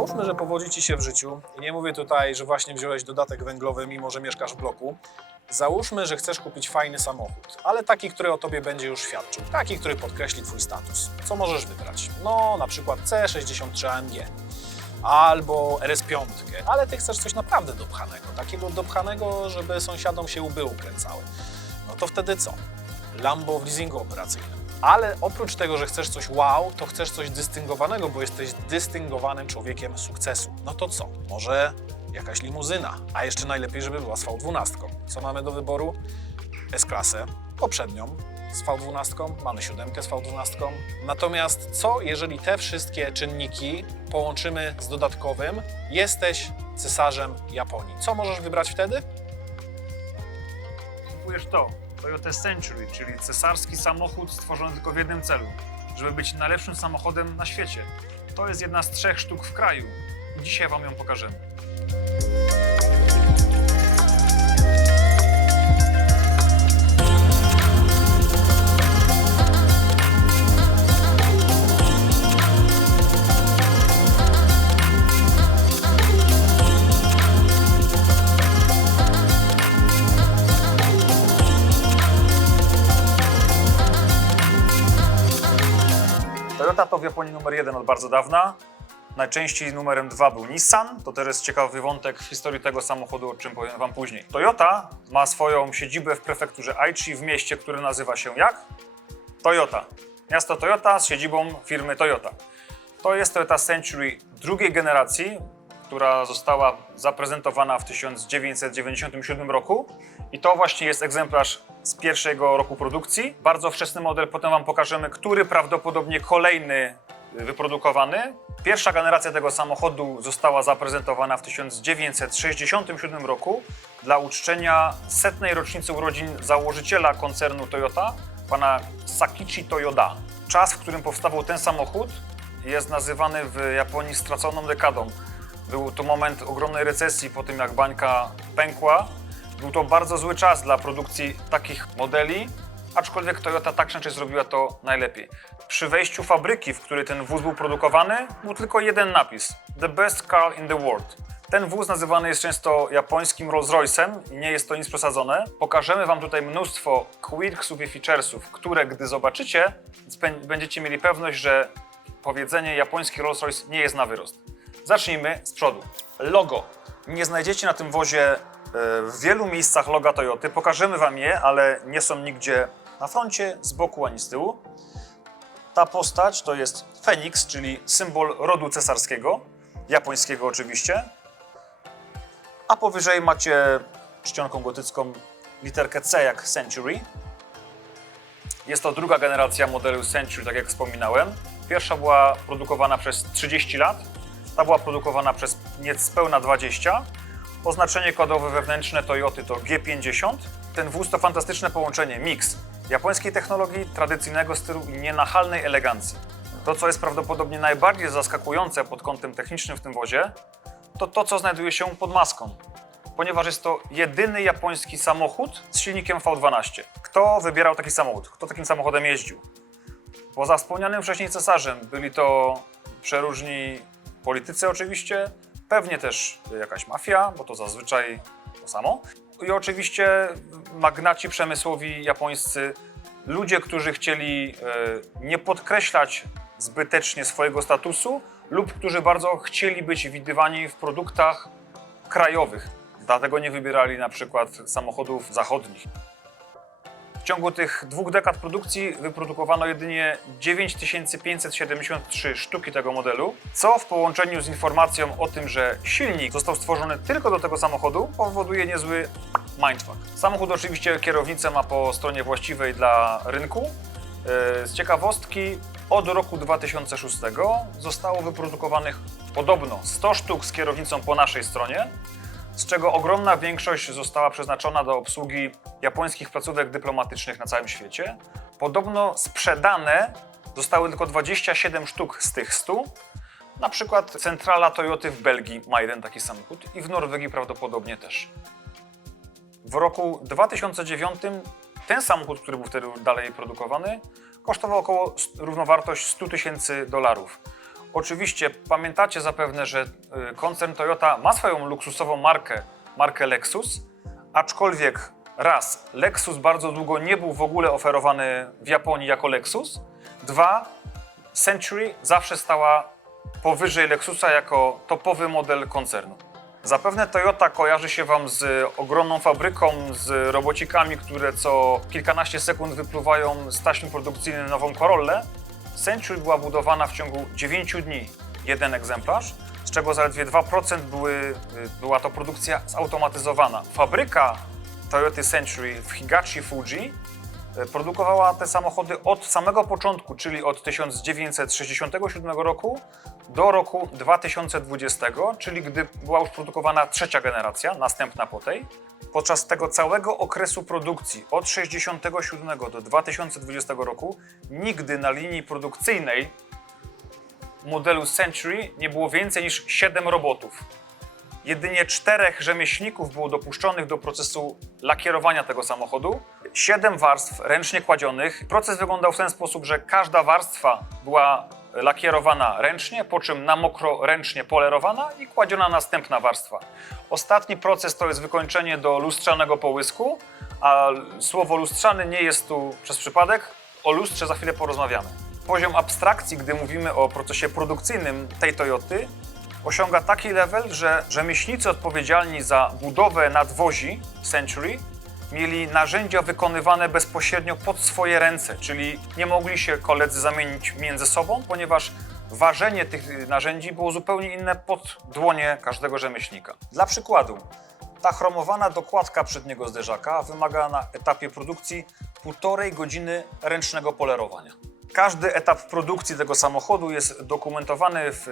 Załóżmy, że powodzi Ci się w życiu i nie mówię tutaj, że właśnie wziąłeś dodatek węglowy, mimo że mieszkasz w bloku. Załóżmy, że chcesz kupić fajny samochód, ale taki, który o Tobie będzie już świadczył, taki, który podkreśli Twój status. Co możesz wybrać? No, na przykład C63 AMG albo RS5, ale Ty chcesz coś naprawdę dopchanego, takiego dopchanego, żeby sąsiadom się łby ukręcały. No to wtedy co? Lambo w leasingu operacyjnym. Ale oprócz tego, że chcesz coś wow, to chcesz coś dystyngowanego, bo jesteś dystyngowanym człowiekiem sukcesu. No to co? Może jakaś limuzyna, a jeszcze najlepiej, żeby była z V12. Co mamy do wyboru? S-klasę, poprzednią z V12, mamy 7 z V12. Natomiast co, jeżeli te wszystkie czynniki połączymy z dodatkowym? Jesteś cesarzem Japonii. Co możesz wybrać wtedy? Kupujesz to, Toyota Century, czyli cesarski samochód stworzony tylko w jednym celu, żeby być najlepszym samochodem na świecie. To jest jedna z 3 sztuk w kraju i dzisiaj Wam ją pokażemy. Toyota to w Japonii numer 1 od bardzo dawna. Najczęściej numerem 2 był Nissan. To też jest ciekawy wątek w historii tego samochodu, o czym powiem Wam później. Toyota ma swoją siedzibę w prefekturze Aichi w mieście, które nazywa się jak? Toyota. Miasto Toyota z siedzibą firmy Toyota. To jest Toyota Century drugiej generacji, która została zaprezentowana w 1997 roku. I to właśnie jest egzemplarz z pierwszego roku produkcji. Bardzo wczesny model, potem Wam pokażemy, który prawdopodobnie kolejny wyprodukowany. Pierwsza generacja tego samochodu została zaprezentowana w 1967 roku dla uczczenia 100. rocznicy urodzin założyciela koncernu Toyota, pana Sakichi Toyoda. Czas, w którym powstawał ten samochód, jest nazywany w Japonii straconą dekadą. Był to moment ogromnej recesji po tym, jak bańka pękła. Był to bardzo zły czas dla produkcji takich modeli, aczkolwiek Toyota tak czy inaczej zrobiła to najlepiej. Przy wejściu fabryki, w której ten wóz był produkowany, był tylko jeden napis: The best car in the world. Ten wóz nazywany jest często japońskim Rolls Royce'em i nie jest to nic przesadzone. Pokażemy Wam tutaj mnóstwo quirksów i featuresów, które gdy zobaczycie, będziecie mieli pewność, że powiedzenie japoński Rolls Royce nie jest na wyrost. Zacznijmy z przodu. Logo. Nie znajdziecie na tym wozie w wielu miejscach loga Toyoty. Pokażemy Wam je, ale nie są nigdzie na froncie, z boku ani z tyłu. Ta postać to jest Feniks, czyli symbol rodu cesarskiego, japońskiego oczywiście. A powyżej macie czcionką gotycką literkę C jak Century. Jest to druga generacja modelu Century, tak jak wspominałem. Pierwsza była produkowana przez 30 lat, ta była produkowana przez niespełna 20. Oznaczenie kodowe wewnętrzne Toyoty to G50. Ten wóz to fantastyczne połączenie, miks japońskiej technologii, tradycyjnego stylu i nienachalnej elegancji. To, co jest prawdopodobnie najbardziej zaskakujące pod kątem technicznym w tym wozie, to to, co znajduje się pod maską. Ponieważ jest to jedyny japoński samochód z silnikiem V12. Kto wybierał taki samochód? Kto takim samochodem jeździł? Poza wspomnianym wcześniej cesarzem byli to przeróżni politycy oczywiście, pewnie też jakaś mafia, bo to zazwyczaj to samo. I oczywiście magnaci przemysłowi japońscy, ludzie, którzy chcieli nie podkreślać zbytecznie swojego statusu lub którzy bardzo chcieli być widywani w produktach krajowych. Dlatego nie wybierali na przykład samochodów zachodnich. W ciągu tych 2 dekad produkcji wyprodukowano jedynie 9573 sztuki tego modelu, co w połączeniu z informacją o tym, że silnik został stworzony tylko do tego samochodu, powoduje niezły mindfuck. Samochód oczywiście kierownicę ma po stronie właściwej dla rynku. Z ciekawostki, od roku 2006 zostało wyprodukowanych podobno 100 sztuk z kierownicą po naszej stronie, z czego ogromna większość została przeznaczona do obsługi japońskich placówek dyplomatycznych na całym świecie. Podobno sprzedane zostały tylko 27 sztuk z tych 100. Na przykład centrala Toyoty w Belgii ma jeden taki samochód i w Norwegii prawdopodobnie też. W roku 2009 ten samochód, który był wtedy dalej produkowany, kosztował około równowartość $100 000. Oczywiście pamiętacie zapewne, że koncern Toyota ma swoją luksusową markę Lexus, aczkolwiek raz, Lexus bardzo długo nie był w ogóle oferowany w Japonii jako Lexus, dwa, Century zawsze stała powyżej Lexusa jako topowy model koncernu. Zapewne Toyota kojarzy się Wam z ogromną fabryką, z robocikami, które co kilkanaście sekund wypluwają z taśmy produkcyjnej nową Corollę. Century była budowana w ciągu 9 dni, jeden egzemplarz, z czego zaledwie 2% była to produkcja zautomatyzowana. Fabryka Toyoty Century w Higashi Fuji produkowała te samochody od samego początku, czyli od 1967 roku do roku 2020, czyli gdy była już produkowana trzecia generacja, następna po tej. Podczas tego całego okresu produkcji od 1967 do 2020 roku nigdy na linii produkcyjnej modelu Century nie było więcej niż 7 robotów. Jedynie 4 rzemieślników było dopuszczonych do procesu lakierowania tego samochodu. 7 warstw ręcznie kładzionych. Proces wyglądał w ten sposób, że każda warstwa była lakierowana ręcznie, po czym na mokro ręcznie polerowana i kładziona następna warstwa. Ostatni proces to jest wykończenie do lustrzanego połysku, a słowo lustrzany nie jest tu przez przypadek. O lustrze za chwilę porozmawiamy. Poziom abstrakcji, gdy mówimy o procesie produkcyjnym tej Toyoty, osiąga taki level, że rzemieślnicy odpowiedzialni za budowę nadwozi Century mieli narzędzia wykonywane bezpośrednio pod swoje ręce, czyli nie mogli się koledzy zamienić między sobą, ponieważ ważenie tych narzędzi było zupełnie inne pod dłonie każdego rzemieślnika. Dla przykładu, ta chromowana dokładka przedniego zderzaka wymaga na etapie produkcji 1,5 godziny ręcznego polerowania. Każdy etap produkcji tego samochodu jest dokumentowany w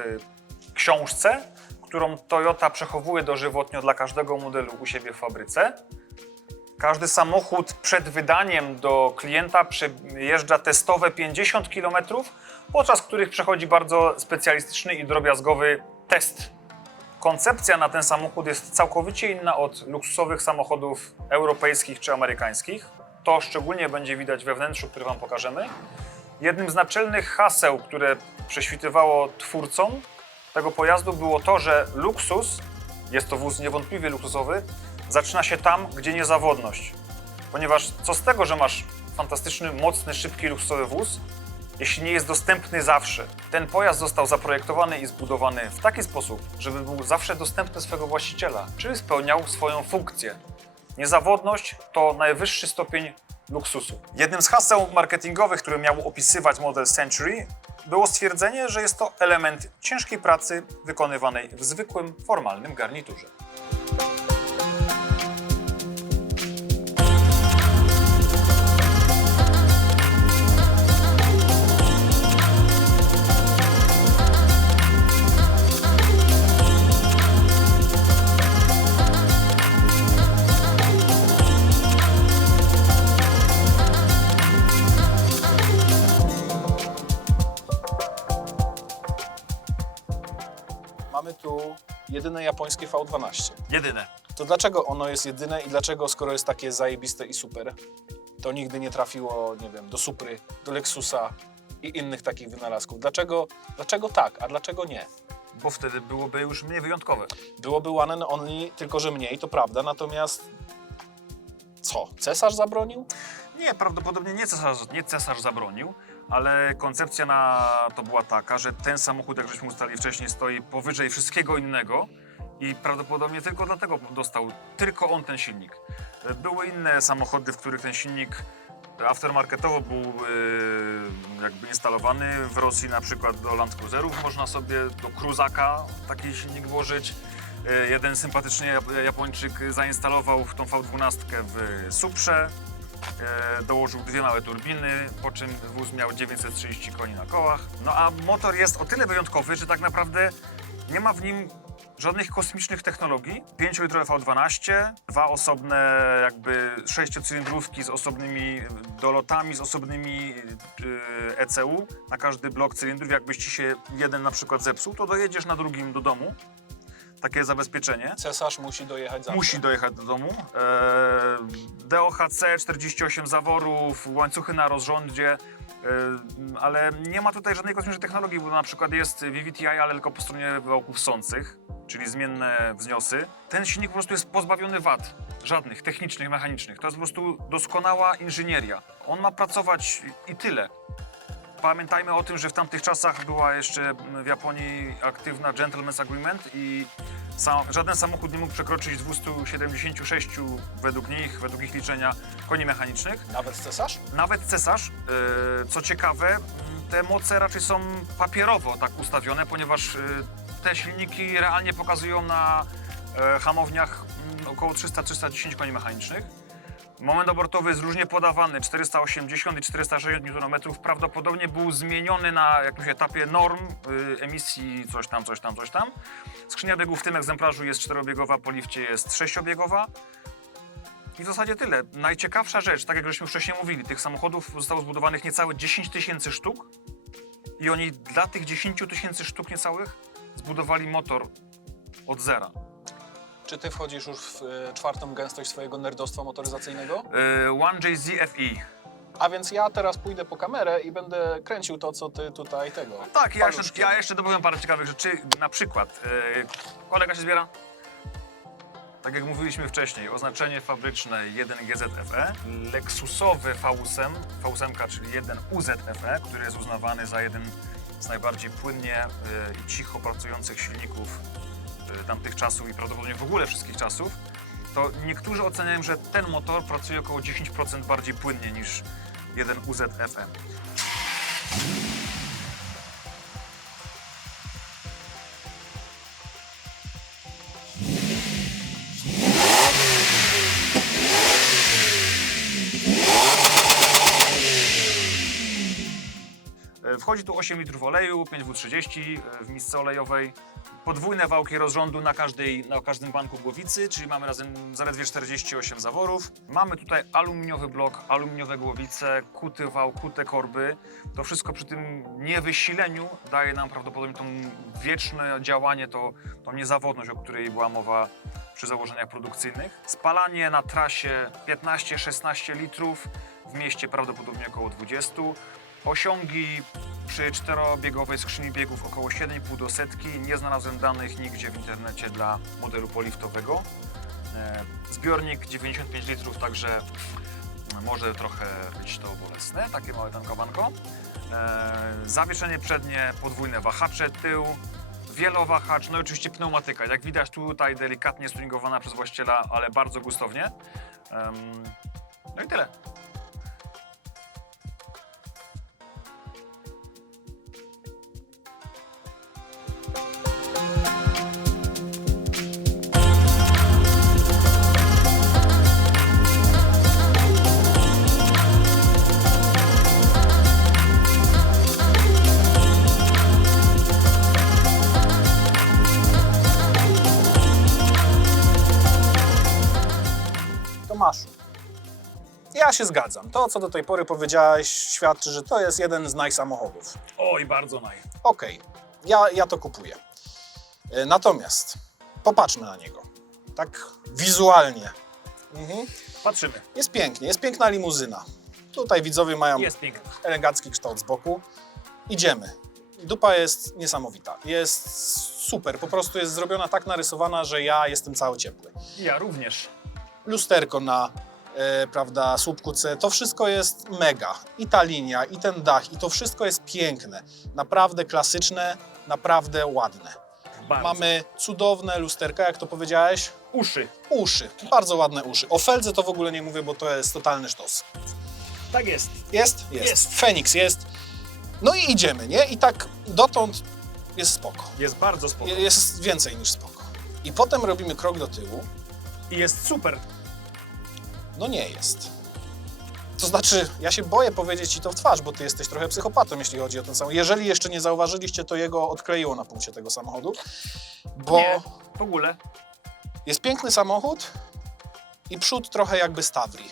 książce, którą Toyota przechowuje dożywotnio dla każdego modelu u siebie w fabryce. Każdy samochód przed wydaniem do klienta przejeżdża testowe 50 km, podczas których przechodzi bardzo specjalistyczny i drobiazgowy test. Koncepcja na ten samochód jest całkowicie inna od luksusowych samochodów europejskich czy amerykańskich. To szczególnie będzie widać we wnętrzu, który Wam pokażemy. Jednym z naczelnych haseł, które prześwitywało twórcom tego pojazdu, było to, że luksus, jest to wóz niewątpliwie luksusowy, zaczyna się tam, gdzie niezawodność. Ponieważ co z tego, że masz fantastyczny, mocny, szybki, luksusowy wóz, jeśli nie jest dostępny zawsze. Ten pojazd został zaprojektowany i zbudowany w taki sposób, żeby był zawsze dostępny swego właściciela, czyli spełniał swoją funkcję. Niezawodność to najwyższy stopień luksusu. Jednym z haseł marketingowych, które miał opisywać model Century, było stwierdzenie, że jest to element ciężkiej pracy wykonywanej w zwykłym, formalnym garniturze. Mamy tu jedyne japońskie V12. Jedyne. To dlaczego ono jest jedyne i dlaczego, skoro jest takie zajebiste i super, to nigdy nie trafiło, nie wiem, do Supry, do Lexusa i innych takich wynalazków? Dlaczego tak, a dlaczego nie? Bo wtedy byłoby już mniej wyjątkowe. Byłoby one and only, tylko że mniej, to prawda, natomiast co? Cesarz zabronił? Nie, prawdopodobnie nie cesarz zabronił, ale koncepcja to była taka, że ten samochód, jak żeśmy ustalili wcześniej, stoi powyżej wszystkiego innego i prawdopodobnie tylko dlatego dostał tylko on ten silnik. Były inne samochody, w których ten silnik aftermarketowo był jakby instalowany. W Rosji na przykład do Land Cruiserów można sobie, do Cruzaka taki silnik włożyć. Jeden sympatyczny Japończyk zainstalował tą V12 w Suprze. Dołożył 2 małe turbiny, po czym wóz miał 930 koni na kołach. No a motor jest o tyle wyjątkowy, że tak naprawdę nie ma w nim żadnych kosmicznych technologii. 5-litrowe V12, 2 osobne jakby 6-cylindrówki z osobnymi dolotami, z osobnymi ECU. Na każdy blok cylindrów, jakbyś ci się jeden na przykład zepsuł, to dojedziesz na drugim do domu. Takie zabezpieczenie. Cesarz musi dojechać zawsze. Musi dojechać do domu. DOHC, 48 zaworów, łańcuchy na rozrządzie. Ale nie ma tutaj żadnej kosmicznej technologii, bo na przykład jest VVTi, ale tylko po stronie wałków sących, czyli zmienne wzniosy. Ten silnik po prostu jest pozbawiony wad, żadnych technicznych, mechanicznych. To jest po prostu doskonała inżynieria. On ma pracować i tyle. Pamiętajmy o tym, że w tamtych czasach była jeszcze w Japonii aktywna Gentleman's Agreement i żaden samochód nie mógł przekroczyć 276 według ich liczenia koni mechanicznych. Nawet cesarz? Nawet cesarz. Co ciekawe, te moce raczej są papierowo tak ustawione, ponieważ te silniki realnie pokazują na hamowniach około 300-310 koni mechanicznych. Moment obrotowy jest różnie podawany, 480 i 460 Nm. Prawdopodobnie był zmieniony na jakimś etapie norm emisji coś tam. Skrzynia biegów w tym egzemplarzu jest 4-biegowa, po lifcie jest 6-biegowa. I w zasadzie tyle. Najciekawsza rzecz, tak jak żeśmy wcześniej mówili, tych samochodów zostało zbudowanych niecałe 10 000 sztuk i oni dla tych 10 000 sztuk niecałych zbudowali motor od zera. Czy ty wchodzisz już w czwartą gęstość swojego nerdostwa motoryzacyjnego? One JZ FE. A więc ja teraz pójdę po kamerę i będę kręcił to, co ty tutaj tego... Tak, ja paluszkiem. jeszcze dopowiem parę ciekawych rzeczy. Na przykład, kolega się zbiera. Tak jak mówiliśmy wcześniej, oznaczenie fabryczne 1GZFE, lexusowy V8, czyli 1UZFE, który jest uznawany za jeden z najbardziej płynnie i cicho pracujących silników tamtych czasów i prawdopodobnie w ogóle wszystkich czasów, to niektórzy oceniają, że ten motor pracuje około 10% bardziej płynnie niż 1UZFE. Wchodzi tu 8 litrów oleju, 5W30 w misce olejowej, podwójne wałki rozrządu na każdym banku głowicy, czyli mamy razem zaledwie 48 zaworów. Mamy tutaj aluminiowy blok, aluminiowe głowice, kuty wał, kute korby. To wszystko przy tym niewysileniu daje nam prawdopodobnie to wieczne działanie, tą niezawodność, o której była mowa przy założeniach produkcyjnych. Spalanie na trasie 15-16 litrów, w mieście prawdopodobnie około 20. Osiągi przy 4-biegowej skrzyni biegów około 7,5 do setki. Nie znalazłem danych nigdzie w internecie dla modelu poliftowego. Zbiornik 95 litrów, także może trochę być to bolesne, takie małe tankowanko. Zawieszenie przednie, podwójne wahacze, tył, wielowahacz, no i oczywiście pneumatyka. Jak widać tutaj delikatnie stuningowana przez właściciela, ale bardzo gustownie. No i tyle. Tomaszu, ja się zgadzam. To, co do tej pory powiedziałeś, świadczy, że to jest jeden z najsamochodów. Oj, bardzo naj. Okej, ja to kupuję. Natomiast popatrzmy na niego. Tak wizualnie. Patrzymy. Jest pięknie, jest piękna limuzyna. Tutaj widzowie mają Jest piękna. elegancki kształt z boku. Idziemy. Dupa jest niesamowita. Jest super. Po prostu jest zrobiona tak narysowana, że ja jestem cały ciepły. Ja również. Lusterko na prawda, słupku C, to wszystko jest mega. I ta linia, i ten dach, i to wszystko jest piękne. Naprawdę klasyczne, naprawdę ładne. Bardzo. Mamy cudowne lusterka, jak to powiedziałeś. Uszy. Uszy, bardzo ładne uszy. O feldze to w ogóle nie mówię, bo to jest totalny sztos. Tak jest. Jest? Jest. Jest. Fenix jest. No i idziemy, nie? I tak dotąd jest spoko. Jest bardzo spoko. Jest więcej niż spoko. I potem robimy krok do tyłu. I jest super. No nie jest. To znaczy, ja się boję powiedzieć ci to w twarz, bo ty jesteś trochę psychopatą, jeśli chodzi o ten samochód. Jeżeli jeszcze nie zauważyliście, to jego odkleiło na punkcie tego samochodu, bo Nie, w ogóle. jest piękny samochód i przód trochę jakby Stavri.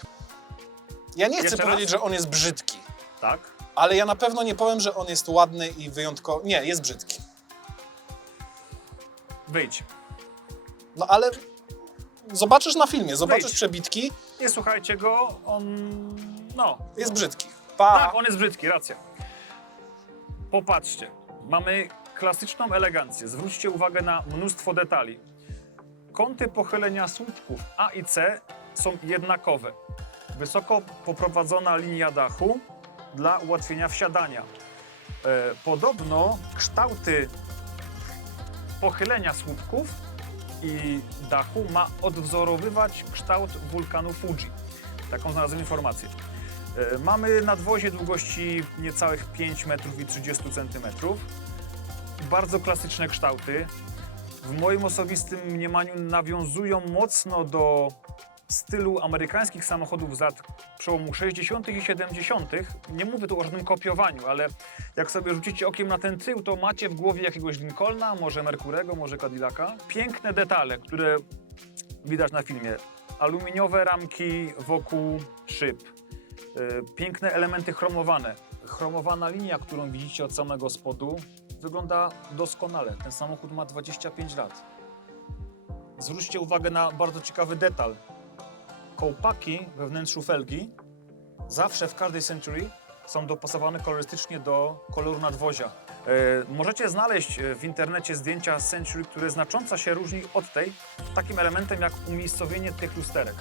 Ja nie chcę Jeszcze powiedzieć, raz? że on jest brzydki, Tak. ale ja na pewno nie powiem, że on jest ładny i wyjątkowy. Nie, jest brzydki. Wyjdź. No ale zobaczysz na filmie, zobaczysz Wyjdź. przebitki, Nie słuchajcie go, on... no. jest brzydki. Pa! Tak, on jest brzydki, racja. Popatrzcie, mamy klasyczną elegancję. Zwróćcie uwagę na mnóstwo detali. Kąty pochylenia słupków A i C są jednakowe. Wysoko poprowadzona linia dachu dla ułatwienia wsiadania. Podobno kształty pochylenia słupków i dachu ma odwzorowywać kształt wulkanu Fuji. Taką znalazłem informację. Mamy nadwozie długości niecałych 5 metrów i 30 centymetrów. Bardzo klasyczne kształty. W moim osobistym mniemaniu nawiązują mocno do stylu amerykańskich samochodów z lat przełomu 60. i 70. Nie mówię tu o żadnym kopiowaniu, ale jak sobie rzucicie okiem na ten tył, to macie w głowie jakiegoś Lincolna, może Mercurego, może Cadillaca. Piękne detale, które widać na filmie. Aluminiowe ramki wokół szyb. Piękne elementy chromowane. Chromowana linia, którą widzicie od samego spodu, wygląda doskonale. Ten samochód ma 25 lat. Zwróćcie uwagę na bardzo ciekawy detal. Kołpaki we wnętrzu felgi zawsze w każdej Century są dopasowane kolorystycznie do koloru nadwozia. Możecie znaleźć w internecie zdjęcia z Century, które znacząco się różni od tej, takim elementem jak umiejscowienie tych lusterek.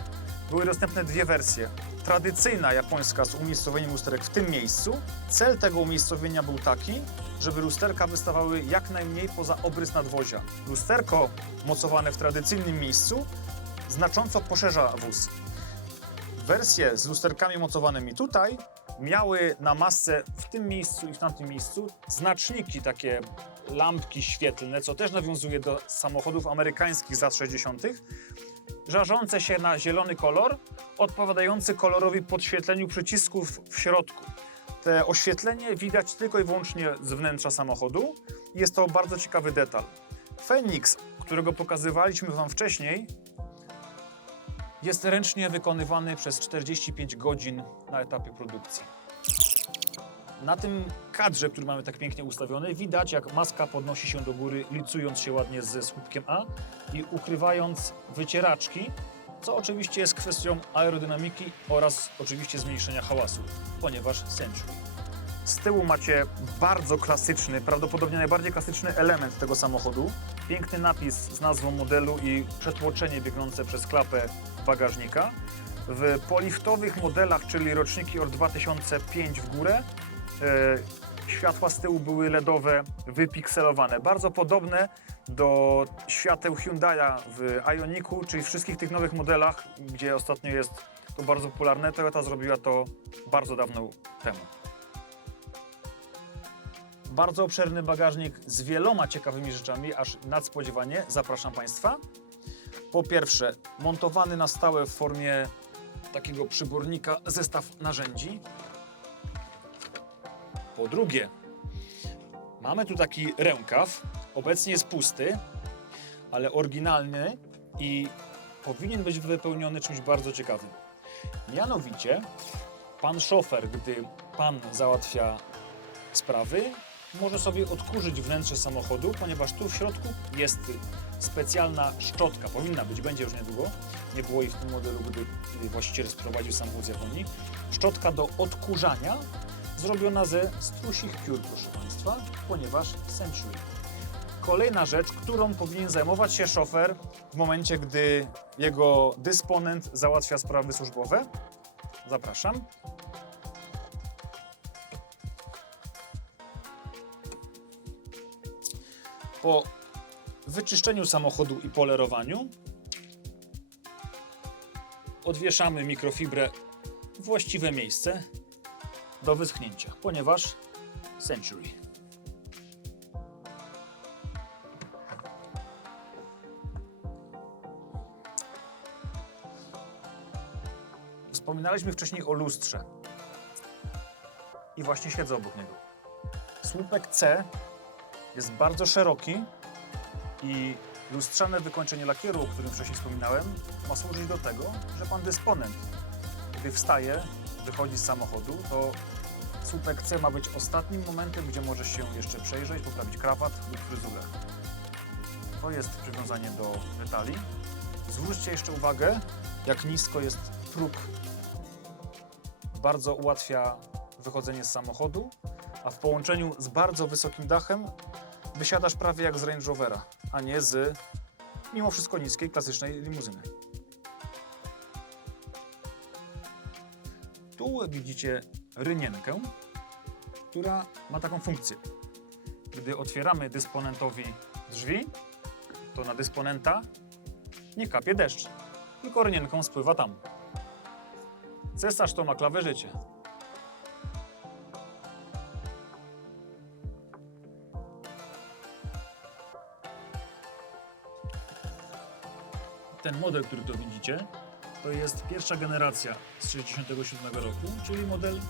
Były dostępne dwie wersje. Tradycyjna japońska z umiejscowieniem lusterek w tym miejscu. Cel tego umiejscowienia był taki, żeby lusterka wystawały jak najmniej poza obrys nadwozia. Lusterko mocowane w tradycyjnym miejscu znacząco poszerza wóz. Wersje z lusterkami mocowanymi tutaj miały na masce w tym miejscu i w tamtym miejscu znaczniki, takie lampki świetlne, co też nawiązuje do samochodów amerykańskich z lat 60., żarzące się na zielony kolor, odpowiadający kolorowi podświetleniu przycisków w środku. Te oświetlenie widać tylko i wyłącznie z wnętrza samochodu. Jest to bardzo ciekawy detal. Fenix, którego pokazywaliśmy Wam wcześniej, jest ręcznie wykonywany przez 45 godzin na etapie produkcji. Na tym kadrze, który mamy tak pięknie ustawiony, widać, jak maska podnosi się do góry, licując się ładnie ze słupkiem A i ukrywając wycieraczki, co oczywiście jest kwestią aerodynamiki oraz oczywiście zmniejszenia hałasu, ponieważ Century. Z tyłu macie bardzo klasyczny, prawdopodobnie najbardziej klasyczny element tego samochodu. Piękny napis z nazwą modelu i przetłoczenie biegnące przez klapę bagażnika. W poliftowych modelach, czyli roczniki od 2005 w górę, światła z tyłu były LEDowe, wypikselowane. Bardzo podobne do świateł Hyundai'a w Ioniqu, czyli wszystkich tych nowych modelach, gdzie ostatnio jest to bardzo popularne. Toyota zrobiła to bardzo dawno temu. Bardzo obszerny bagażnik z wieloma ciekawymi rzeczami, aż nadspodziewanie. Zapraszam Państwa. Po pierwsze, montowany na stałe w formie takiego przybornika zestaw narzędzi. Po drugie, mamy tu taki rękaw. Obecnie jest pusty, ale oryginalny i powinien być wypełniony czymś bardzo ciekawym. Mianowicie, pan szofer, gdy pan załatwia sprawy, może sobie odkurzyć wnętrze samochodu, ponieważ tu w środku jest specjalna szczotka. Powinna być, będzie już niedługo. Nie było jej w tym modelu, gdy właściciel sprowadził samochód z Japonii. Szczotka do odkurzania, zrobiona ze strusich piór, proszę Państwa, ponieważ Century. Kolejna rzecz, którą powinien zajmować się szofer w momencie, gdy jego dysponent załatwia sprawy służbowe. Zapraszam. Po wyczyszczeniu samochodu i polerowaniu odwieszamy mikrofibrę w właściwe miejsce do wyschnięcia, ponieważ Century. Wspominaliśmy wcześniej o lustrze i właśnie siedzę obok niego. Słupek C jest bardzo szeroki i lustrzane wykończenie lakieru, o którym wcześniej wspominałem, ma służyć do tego, że pan dysponent, gdy wstaje, wychodzi z samochodu, to słupek C ma być ostatnim momentem, gdzie może się jeszcze przejrzeć, poprawić krawat lub fryzurę. To jest przywiązanie do detali. Zwróćcie jeszcze uwagę, jak nisko jest próg. Bardzo ułatwia wychodzenie z samochodu, a w połączeniu z bardzo wysokim dachem wysiadasz prawie jak z Range Rovera, a nie z mimo wszystko niskiej, klasycznej limuzyny. Tu widzicie rynienkę, która ma taką funkcję. Gdy otwieramy dysponentowi drzwi, to na dysponenta nie kapie deszcz, tylko rynienką spływa tam. Cesarz to ma klawerzycie. Ten model, który tu widzicie, to jest pierwsza generacja z 1967 roku, czyli model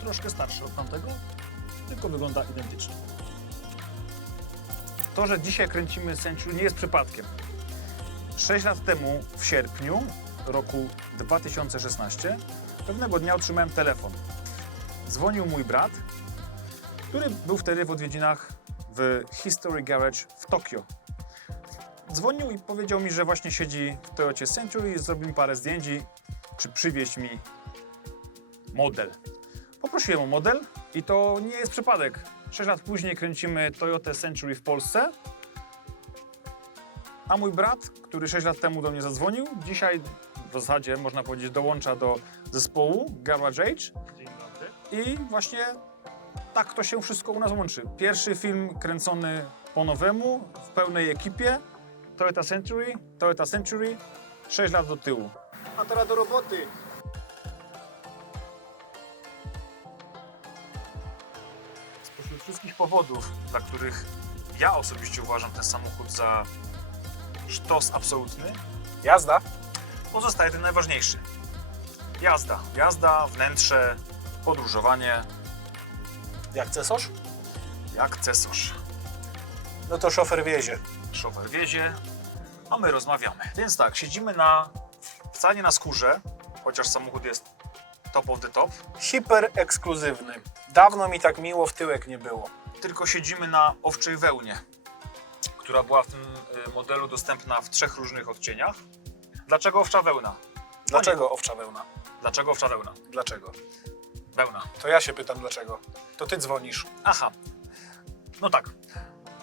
troszkę starszy od tamtego, tylko wygląda identycznie. To, że dzisiaj kręcimy Century, nie jest przypadkiem. 6 lat temu, w sierpniu roku 2016, pewnego dnia otrzymałem telefon. Dzwonił mój brat, który był wtedy w odwiedzinach w History Garage w Tokio. Dzwonił i powiedział mi, że właśnie siedzi w Toyocie Century, zrobił mi parę zdjęć i czy przywieźć mi model. Poprosiłem o model i to nie jest przypadek. 6 lat później kręcimy Toyotę Century w Polsce, a mój brat, który 6 lat temu do mnie zadzwonił, dzisiaj w zasadzie można powiedzieć dołącza do zespołu Garage Age. Dzień dobry. I właśnie tak to się wszystko u nas łączy. Pierwszy film kręcony po nowemu, w pełnej ekipie. Toyota Century, 6 lat do tyłu. A teraz do roboty. Spośród wszystkich powodów, dla których ja osobiście uważam ten samochód za sztos absolutny, Jazda. pozostaje ten najważniejszy. Jazda. Jazda, wnętrze, podróżowanie, Jak cesarz? jak cesarz. No to szofer wiezie. Szofer wiezie, a my rozmawiamy. Więc tak, siedzimy wcale nie na skórze, chociaż samochód jest top of the top, Hiper ekskluzywny. Dawno mi tak miło w tyłek nie było. tylko siedzimy na owczej wełnie, która była w tym modelu dostępna w 3 różnych odcieniach. Dlaczego owcza wełna? Dlaczego owcza wełna? Dlaczego owcza wełna? Dlaczego? Wełna. To ja się pytam dlaczego. To ty dzwonisz. Aha. No tak.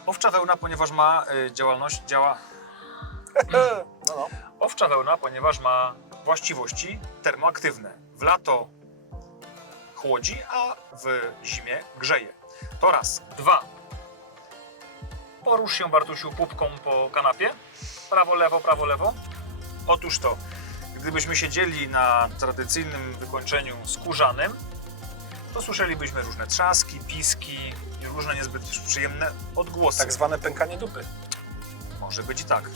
Owcza wełna, ponieważ ma No. Owcza wełna, ponieważ ma właściwości termoaktywne. W lato chłodzi, a w zimie grzeje. To raz. 2. Porusz się, Bartusiu, pupką po kanapie. Prawo, lewo, prawo, lewo. Otóż to, gdybyśmy siedzieli na tradycyjnym wykończeniu skórzanym, to słyszelibyśmy różne trzaski, piski i różne niezbyt przyjemne odgłosy. Tak zwane pękanie dupy. Może być i tak.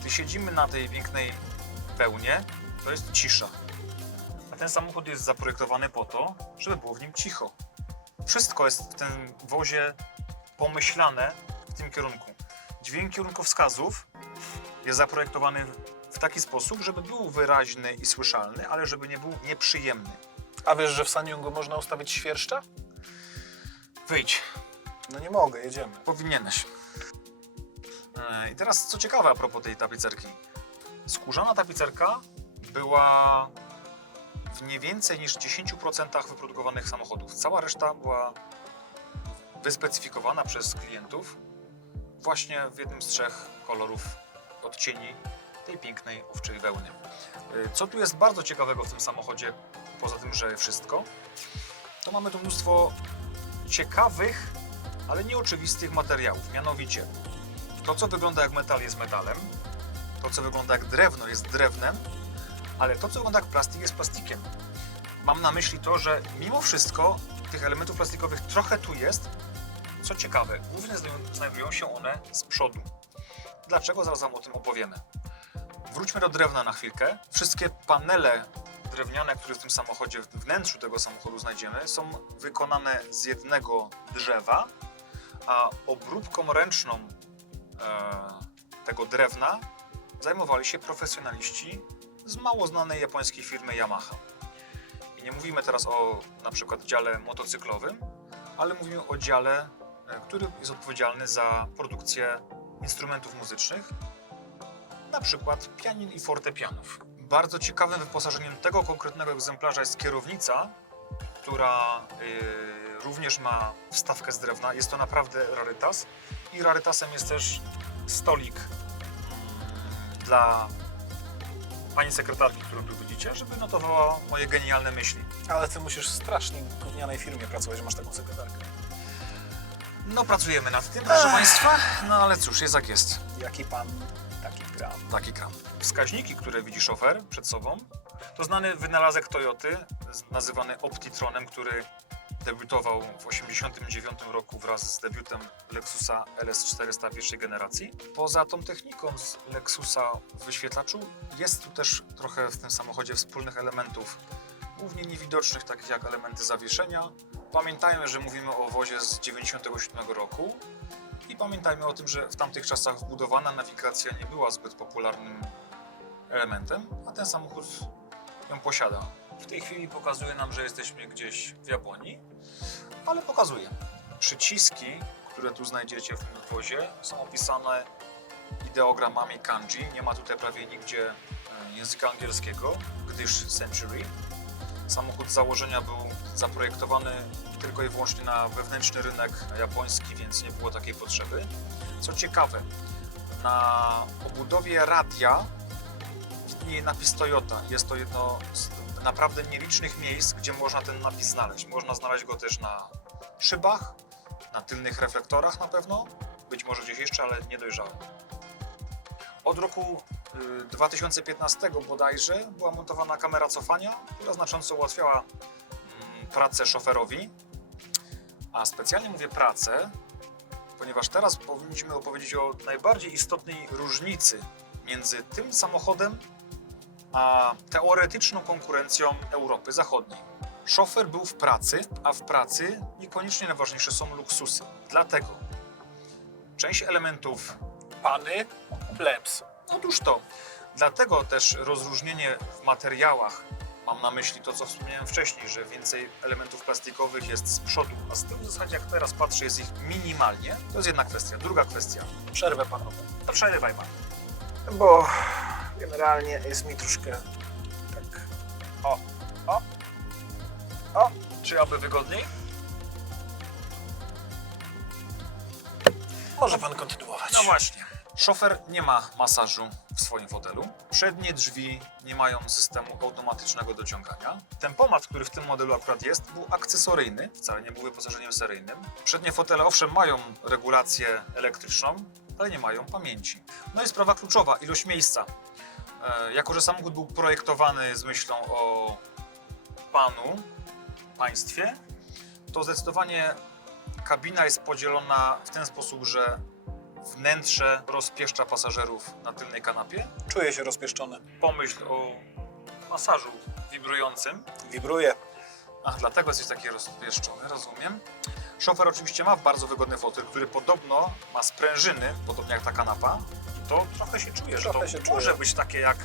Gdy siedzimy na tej pięknej wełnie, to jest cisza. A ten samochód jest zaprojektowany po to, żeby było w nim cicho. Wszystko jest w tym wozie pomyślane w tym kierunku. Dźwięk kierunkowskazów jest zaprojektowany w taki sposób, żeby był wyraźny i słyszalny, ale żeby nie był nieprzyjemny. A wiesz, że w Sanyungu można ustawić świerszcza? Wyjdź. No nie mogę, jedziemy. Powinieneś. I teraz co ciekawe a propos tej tapicerki. Skórzana tapicerka była w nie więcej niż 10% wyprodukowanych samochodów. Cała reszta była wyspecyfikowana przez klientów właśnie w jednym z 3 kolorów odcieni tej pięknej owczej wełny. Co tu jest bardzo ciekawego w tym samochodzie, poza tym, że wszystko, to mamy tu mnóstwo ciekawych, ale nieoczywistych materiałów. Mianowicie to, co wygląda jak metal, jest metalem, to, co wygląda jak drewno, jest drewnem, ale to, co wygląda jak plastik, jest plastikiem. Mam na myśli to, że mimo wszystko tych elementów plastikowych trochę tu jest. Co ciekawe, głównie znajdują się one z przodu. Dlaczego? Zaraz Wam o tym opowiemy. Wróćmy do drewna na chwilkę. Wszystkie panele drewniane, które w tym samochodzie, w wnętrzu tego samochodu znajdziemy, są wykonane z jednego drzewa, a obróbką ręczną tego drewna zajmowali się profesjonaliści z mało znanej japońskiej firmy Yamaha. I nie mówimy teraz o na przykład dziale motocyklowym, ale mówimy o dziale, który jest odpowiedzialny za produkcję instrumentów muzycznych, na przykład pianin i fortepianów. Bardzo ciekawym wyposażeniem tego konkretnego egzemplarza jest kierownica, która również ma wstawkę z drewna. Jest to naprawdę rarytas. I rarytasem jest też stolik dla pani sekretarki, którą tu widzicie, żeby notowała moje genialne myśli. Ale ty musisz w strasznie gównianej firmie pracować, że masz taką sekretarkę. No pracujemy nad tym, proszę Państwa, no ale cóż, jest jak jest. Jaki pan, taki gram. Taki kram. Wskaźniki, które widzi szofer przed sobą, to znany wynalazek Toyoty, nazywany Optitronem, który debiutował w 1989 roku wraz z debiutem Lexusa LS400 pierwszej generacji. Poza tą techniką z Lexusa w wyświetlaczu jest tu też trochę w tym samochodzie wspólnych elementów, głównie niewidocznych, takich jak elementy zawieszenia. Pamiętajmy, że mówimy o wozie z 1997 roku i pamiętajmy o tym, że w tamtych czasach wbudowana nawigacja nie była zbyt popularnym elementem, a ten samochód ją posiada. W tej chwili pokazuje nam, że jesteśmy gdzieś w Japonii, ale pokazuje. Przyciski, które tu znajdziecie w tym wozie, są opisane ideogramami kanji. Nie ma tutaj prawie nigdzie języka angielskiego, gdyż Century. Samochód z założenia był zaprojektowany tylko i wyłącznie na wewnętrzny rynek japoński, więc nie było takiej potrzeby. Co ciekawe, na obudowie radia widnieje napis Toyota. Jest to jedno z naprawdę nielicznych miejsc, gdzie można ten napis znaleźć. Można znaleźć go też na szybach, na tylnych reflektorach na pewno, być może gdzieś jeszcze, ale nie dojrzałem. Od roku 2015 bodajże była montowana kamera cofania, która znacząco ułatwiała pracę szoferowi. A specjalnie mówię pracę, ponieważ teraz powinniśmy opowiedzieć o najbardziej istotnej różnicy między tym samochodem a teoretyczną konkurencją Europy Zachodniej. Szofer był w pracy, a w pracy niekoniecznie najważniejsze są luksusy. Dlatego część elementów... Pany, plebs. Otóż to. Dlatego też rozróżnienie w materiałach, mam na myśli to, co wspomniałem wcześniej, że więcej elementów plastikowych jest z przodu, a z tyłu w zasadzie, jak teraz patrzę, jest ich minimalnie. To jest jedna kwestia. Druga kwestia. Przerwę panowie. To przerywaj pan. Bo generalnie jest mi troszkę tak... Czy aby wygodniej? Może pan kontynuować. No właśnie. Szofer nie ma masażu w swoim fotelu. Przednie drzwi nie mają systemu automatycznego dociągania. Tempomat, który w tym modelu akurat jest, był akcesoryjny, wcale nie był wyposażeniem seryjnym. Przednie fotele owszem mają regulację elektryczną, ale nie mają pamięci. No i sprawa kluczowa, ilość miejsca. Jako że samochód był projektowany z myślą o państwie, to zdecydowanie kabina jest podzielona w ten sposób, że wnętrze rozpieszcza pasażerów na tylnej kanapie. Czuję się rozpieszczony. Pomyśl o masażu wibrującym. Wibruje. Ach, dlatego jesteś taki rozpieszczony, rozumiem. Szofer oczywiście ma bardzo wygodny fotel, który podobno ma sprężyny, podobnie jak ta kanapa. To trochę się czuje, że to Trochę się może czuję. być takie jak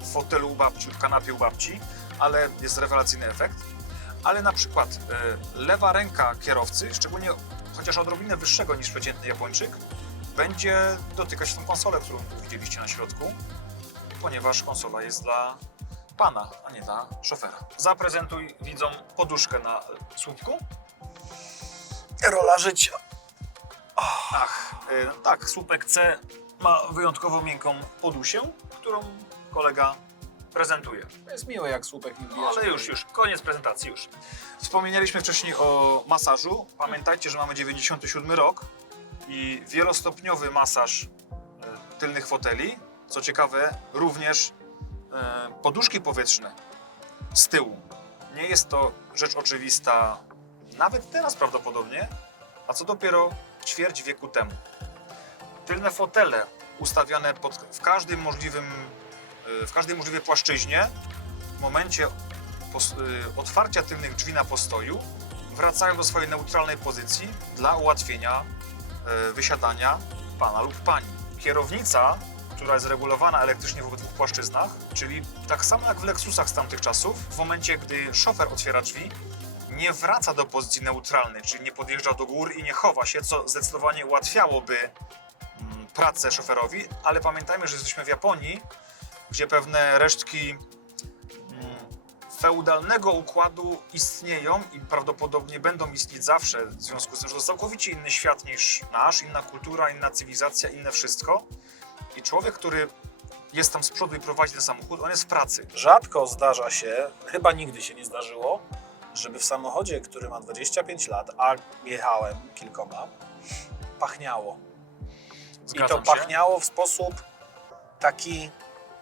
w fotelu u babci, w kanapie u babci, ale jest rewelacyjny efekt. Ale na przykład lewa ręka kierowcy, szczególnie chociaż odrobinę wyższego niż przeciętny Japończyk, będzie dotykać tą konsolę, którą tu widzieliście na środku, ponieważ konsola jest dla pana, a nie dla szofera. Zaprezentuj widzom poduszkę na słupku. Rola życia. Tak, słupek C ma wyjątkowo miękką podusię, którą kolega prezentuje. To jest miłe jak słupek mi bije. Ale już, koniec prezentacji, już. Wspomnieliśmy wcześniej o masażu. Pamiętajcie, że mamy 97 rok i wielostopniowy masaż tylnych foteli. Co ciekawe, również poduszki powietrzne z tyłu. Nie jest to rzecz oczywista nawet teraz prawdopodobnie, a co dopiero ćwierć wieku temu. Tylne fotele ustawiane w każdej możliwej płaszczyźnie w momencie otwarcia tylnych drzwi na postoju wracają do swojej neutralnej pozycji dla ułatwienia wysiadania pana lub pani. Kierownica, która jest regulowana elektrycznie w obydwu płaszczyznach, czyli tak samo jak w Lexusach z tamtych czasów, w momencie gdy szofer otwiera drzwi, nie wraca do pozycji neutralnej, czyli nie podjeżdża do góry i nie chowa się, co zdecydowanie ułatwiałoby pracę szoferowi, ale pamiętajmy, że jesteśmy w Japonii, gdzie pewne resztki feudalnego układu istnieją i prawdopodobnie będą istnieć zawsze, w związku z tym, że to jest całkowicie inny świat niż nasz, inna kultura, inna cywilizacja, inne wszystko. I człowiek, który jest tam z przodu i prowadzi ten samochód, on jest w pracy. Rzadko zdarza się, chyba nigdy się nie zdarzyło, żeby w samochodzie, który ma 25 lat, a jechałem kilkoma, pachniało. I Zgadzam to się. pachniało w sposób taki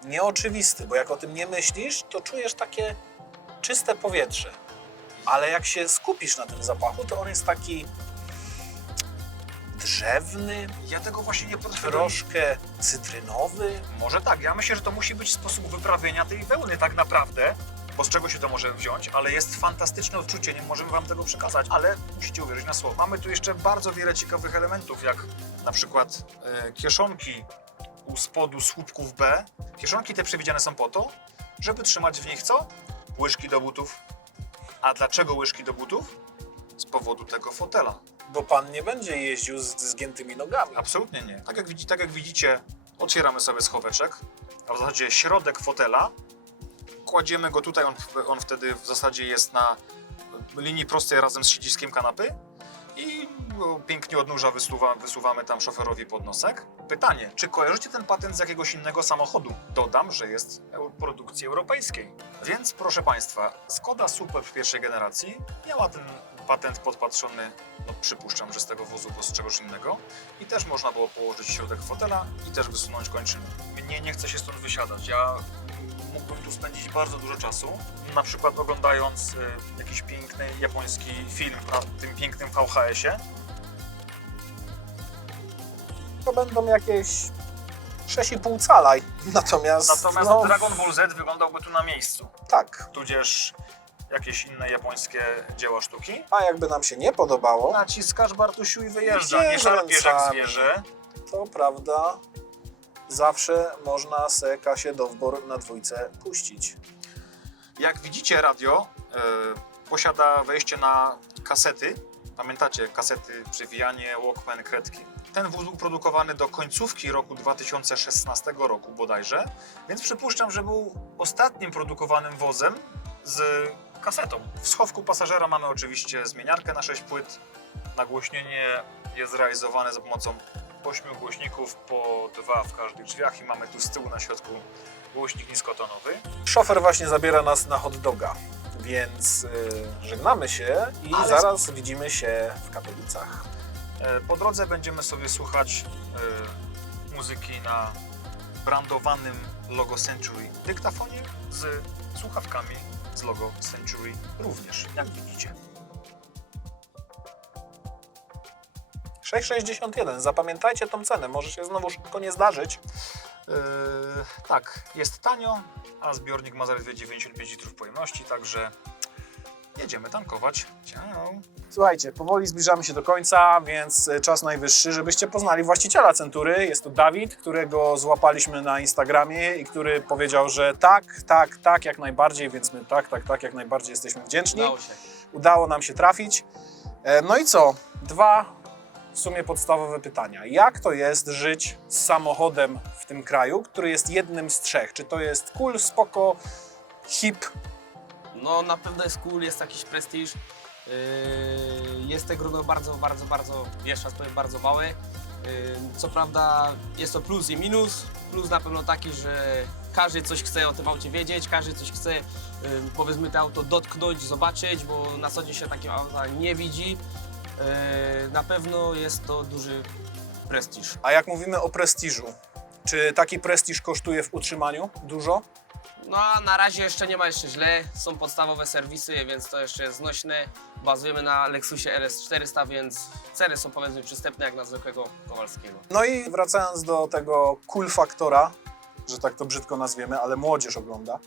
nieoczywisty, bo jak o tym nie myślisz, to czujesz takie czyste powietrze. Ale jak się skupisz na tym zapachu, to on jest taki drzewny, Ja tego właśnie nie potrafię. troszkę cytrynowy. Może tak, ja myślę, że to musi być sposób wyprawienia tej wełny tak naprawdę, bo z czego się to może wziąć, ale jest fantastyczne odczucie, nie możemy wam tego przekazać, ale musicie uwierzyć na słowo. Mamy tu jeszcze bardzo wiele ciekawych elementów, jak na przykład kieszonki u spodu słupków B. Kieszonki te przewidziane są po to, żeby trzymać w nich co? Łyżki do butów. A dlaczego łyżki do butów? Z powodu tego fotela. Bo pan nie będzie jeździł z zgiętymi nogami. Absolutnie nie. Tak jak widzicie, otwieramy sobie schoweczek, a w zasadzie środek fotela, kładziemy go tutaj, on wtedy w zasadzie jest na linii prostej razem z siedziskiem kanapy i go pięknie od nóża wysuwamy tam szoferowi pod nosek. Pytanie, czy kojarzycie ten patent z jakiegoś innego samochodu? Dodam, że jest produkcji europejskiej. Więc proszę Państwa, Skoda Superb pierwszej generacji miała ten patent podpatrzony, no przypuszczam, że z tego wozu, bo z czegoś innego. I też można było położyć środek fotela i też wysunąć kończyny. Nie chcę się stąd wysiadać. Ja mógłbym tu spędzić bardzo dużo czasu, na przykład oglądając jakiś piękny japoński film na tym pięknym VHS-ie. To będą jakieś 6,5 cala. Natomiast no, Dragon Ball Z wyglądałby tu na miejscu. tak. Tudzież jakieś inne japońskie dzieła sztuki. A jakby nam się nie podobało, Naciskasz, Bartusiu, i wyjeżdża. Nie Jedzie szarpiesz jak ręcami. zwierzę. to prawda, zawsze można se Kasię Dowbor na dwójce puścić. Jak widzicie, radio posiada wejście na kasety. Pamiętacie kasety, przewijanie, Walkman, kredki. Ten wóz był produkowany do końcówki roku 2016 roku bodajże, więc przypuszczam, że był ostatnim produkowanym wozem z kasetą. W schowku pasażera mamy oczywiście zmieniarkę na 6 płyt. Nagłośnienie jest realizowane za pomocą 8 głośników, po 2 w każdych drzwiach i mamy tu z tyłu na środku głośnik niskotonowy. Szofer właśnie zabiera nas na hot doga, więc żegnamy się i Ale- zaraz widzimy się w Katowicach. Po drodze będziemy sobie słuchać muzyki na brandowanym logo Century dyktafonie z słuchawkami z logo Century również, jak widzicie. 6,61. Zapamiętajcie tą cenę, może się znowu szybko nie zdarzyć. Tak, jest tanio, a zbiornik ma zaledwie 95 litrów pojemności, także jedziemy tankować. Ciao. Słuchajcie, powoli zbliżamy się do końca, więc czas najwyższy, żebyście poznali właściciela Century. Jest to Dawid, którego złapaliśmy na Instagramie i który powiedział, że tak, jak najbardziej, więc my tak, jak najbardziej jesteśmy wdzięczni. Udało się. Udało nam się trafić. No i co? 2 w sumie podstawowe pytania. Jak to jest żyć z samochodem w tym kraju, który jest jednym z 3? Czy to jest cool, spoko, hip? No na pewno jest cool, jest jakiś prestiż. Jest te grono bardzo, jeszcze raz powiem, bardzo małe. Co prawda jest to plus i minus. Plus na pewno taki, że każdy coś chce o tym aucie wiedzieć, każdy coś chce, powiedzmy, to auto dotknąć, zobaczyć, bo na co dzień się takiego auta nie widzi. Na pewno jest to duży prestiż. A jak mówimy o prestiżu, czy taki prestiż kosztuje w utrzymaniu dużo? No a na razie jeszcze nie ma jeszcze źle, są podstawowe serwisy, więc to jeszcze jest znośne. Bazujemy na Lexusie RS400, więc ceny są, powiedzmy, przystępne jak na zwykłego Kowalskiego. No i wracając do tego cool faktora, że tak to brzydko nazwiemy, ale młodzież ogląda.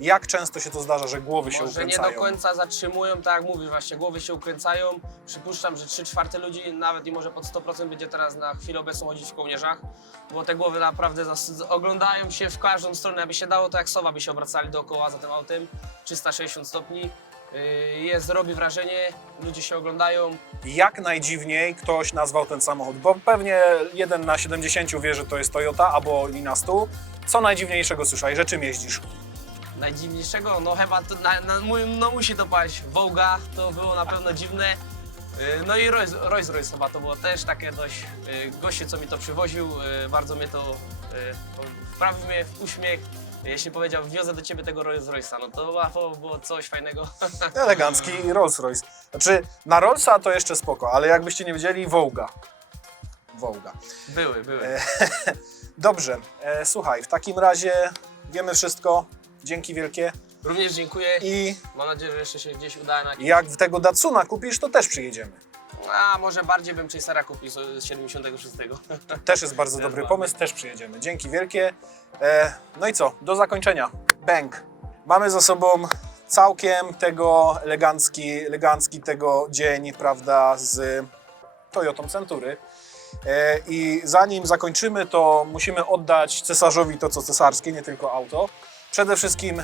Jak często się to zdarza, że głowy się Może nie ukręcają? do końca zatrzymują, tak jak mówisz, właśnie głowy się ukręcają. Przypuszczam, że 3/4 ludzi, nawet i może pod 100% będzie teraz na chwilę obecną chodzić w kołnierzach, bo te głowy naprawdę oglądają się w każdą stronę, aby się dało, to jak sowa by się obracali dookoła za tym autem, 360 stopni. Robi wrażenie, ludzie się oglądają. Jak najdziwniej ktoś nazwał ten samochód, bo pewnie 1 na 70 wie, że to jest Toyota albo i na 100. Co najdziwniejszego słyszałeś, że czym jeździsz? Najdziwniejszego? No chyba to no musi to paść Voga, to było na pewno dziwne. No i Rolls Royce chyba to było też takie dość, gościu co mi to przywoził, bardzo mnie to wprawił mnie w uśmiech. Jeśli powiedział, wiozę do ciebie tego Rolls Royce'a, no to było coś fajnego. Elegancki Rolls Royce. Znaczy, na Rollsa to jeszcze spoko, ale jakbyście nie wiedzieli, Voga. Były. Dobrze, słuchaj, w takim razie wiemy wszystko. Dzięki wielkie. Również dziękuję. I Mam nadzieję, że jeszcze się gdzieś uda na... jak tego Datsuna kupisz, to też przyjedziemy. A może bardziej bym Chasera kupił z 76. Też jest bardzo dobry pomysł, też przyjedziemy. Dzięki wielkie. No i co? Do zakończenia. Bang. Mamy za sobą całkiem tego elegancki tego dzień, prawda, z Toyotą Century. I zanim zakończymy, to musimy oddać cesarzowi to, co cesarskie, nie tylko auto. Przede wszystkim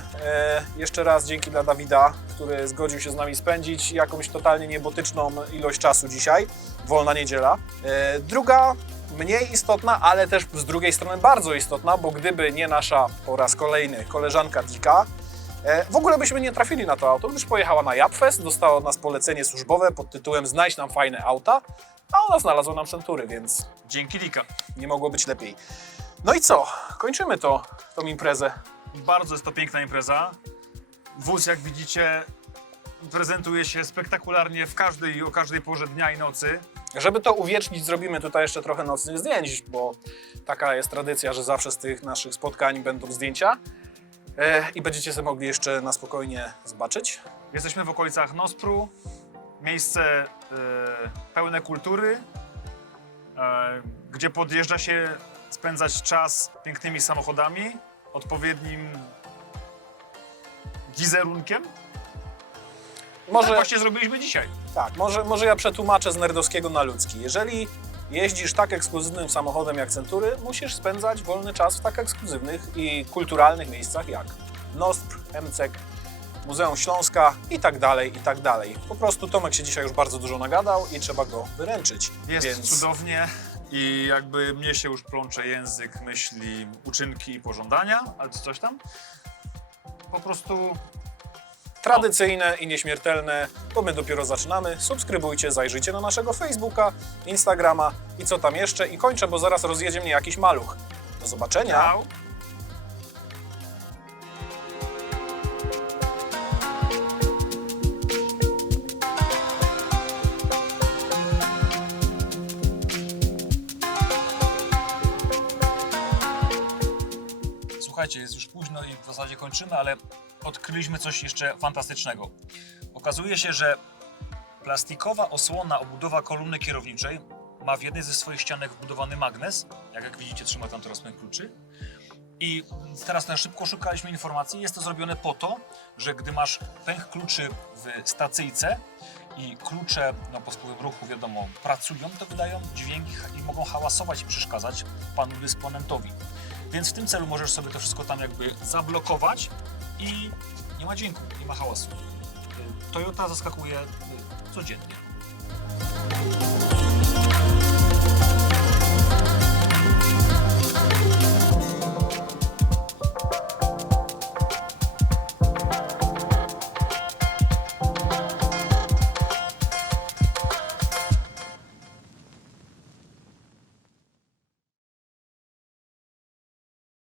jeszcze raz dzięki dla Dawida, który zgodził się z nami spędzić jakąś totalnie niebotyczną ilość czasu dzisiaj. Wolna niedziela. Druga, mniej istotna, ale też z drugiej strony bardzo istotna, bo gdyby nie nasza po raz kolejny koleżanka Dika, w ogóle byśmy nie trafili na to auto, gdyż pojechała na Japfest, dostała od nas polecenie służbowe pod tytułem znajdź nam fajne auta, a ona znalazła nam Century, więc Dzięki Lika. nie mogło być lepiej. No i co? Kończymy tą imprezę. Bardzo jest to piękna impreza. Wóz, jak widzicie, prezentuje się spektakularnie o każdej porze dnia i nocy. Żeby to uwiecznić, zrobimy tutaj jeszcze trochę nocnych zdjęć, bo taka jest tradycja, że zawsze z tych naszych spotkań będą zdjęcia i będziecie sobie mogli jeszcze na spokojnie zobaczyć. Jesteśmy w okolicach Nospru, miejsce pełne kultury, gdzie podjeżdża się spędzać czas pięknymi samochodami, odpowiednim wizerunkiem. Tak Może, właśnie zrobiliśmy dzisiaj. tak, może ja przetłumaczę z nerdowskiego na ludzki. Jeżeli jeździsz tak ekskluzywnym samochodem jak Century, musisz spędzać wolny czas w tak ekskluzywnych i kulturalnych miejscach jak Nospr, MCEK, Muzeum Śląska i tak dalej, i tak dalej. Po prostu Tomek się dzisiaj już bardzo dużo nagadał i trzeba go wyręczyć. Jest cudownie i jakby mnie się już plącze język myśli, uczynki i pożądania, ale coś tam. Po prostu Tradycyjne i nieśmiertelne, bo my dopiero zaczynamy. Subskrybujcie, zajrzyjcie na naszego Facebooka, Instagrama i co tam jeszcze. I kończę, bo zaraz rozjedzie mnie jakiś maluch. Do zobaczenia. ciao. Słuchajcie, jest już późno i w zasadzie kończymy, ale odkryliśmy coś jeszcze fantastycznego. Okazuje się, że plastikowa osłona obudowa kolumny kierowniczej ma w jednej ze swoich ścianek wbudowany magnes. Jak widzicie, trzyma tam teraz pęk kluczy. I teraz na szybko szukaliśmy informacji. Jest to zrobione po to, że gdy masz pęk kluczy w stacyjce i klucze po wpływie ruchu, wiadomo, pracują, to wydają dźwięki i mogą hałasować i przeszkadzać panu dysponentowi. Więc w tym celu możesz sobie to wszystko tam jakby zablokować i nie ma dźwięku, nie ma hałasu. Toyota zaskakuje codziennie.